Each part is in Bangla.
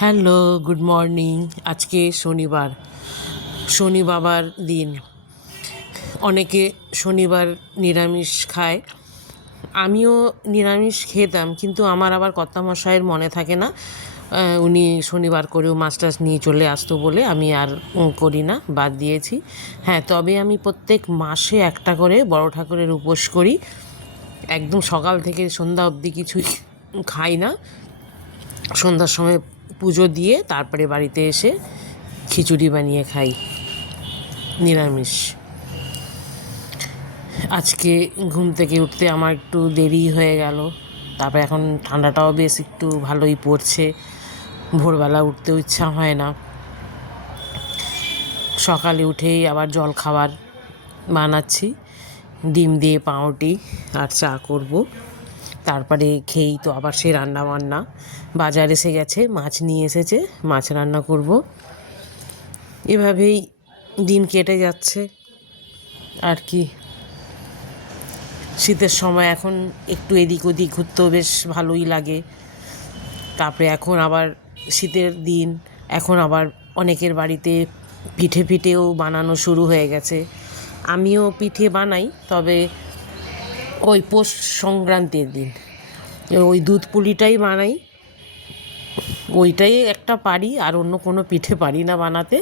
Hello, good morning. আজকে শনিবার, শনি বাবার দিন। অনেকে শনিবার নিরামিষ খায়। আমিও নিরামিষ খেতাম, কিন্তু আমার আবার কর্তামশাইয়ের মনে থাকে না। উনি শনিবার করেও মাছ টাছ নিয়ে চলে আসতো বলে আমি আর করি না, বাদ দিয়েছি। হ্যাঁ, তবে আমি প্রত্যেক মাসে একটা করে বড় ঠাকুরের উপোস করি। একদম সকাল থেকে সন্ধ্যা অবধি কিছুই খাই না। সন্ধ্যার সময় পুজো দিয়ে তারপরে বাড়িতে এসে খিচুড়ি বানিয়ে খাই, নিরামিষ। আজকে ঘুম থেকে উঠতে আমার একটু দেরি হয়ে গেল। তারপরে এখন ঠান্ডাটাও বেশ একটু ভালোই পড়ছে, ভোরবেলা উঠতেও ইচ্ছা হয় না। সকালে উঠেই আবার জল খাবার বানাচ্ছি, ডিম দিয়ে পাউরুটি আর চা করব। তারপরে খেয়েই তো আবার সে রান্না বান্না। বাজার এসে গেছে, মাছ নিয়ে এসেছে, মাছ রান্না করব। এভাবেই দিন কেটে যাচ্ছে আর কি। শীতের সময় এখন একটু এদিক ওদিক ঘুরতেও বেশ ভালোই লাগে। তারপরে এখন আবার শীতের দিন, এখন আবার অনেকের বাড়িতে পিঠেও বানানো শুরু হয়ে গেছে। আমিও পিঠে বানাই, তবে ওই পৌষ সংক্রান্তির দিন ওই দুধ পুলিটাই বানাই। ওইটাই একটা পারি, আর অন্য কোনো পিঠে পারি না বানাতে।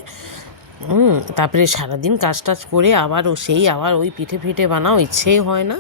তারপরে সারাদিন কাজ টাজ করে আবার আবার ওই পিঠে বানাও ইচ্ছেই হয় না।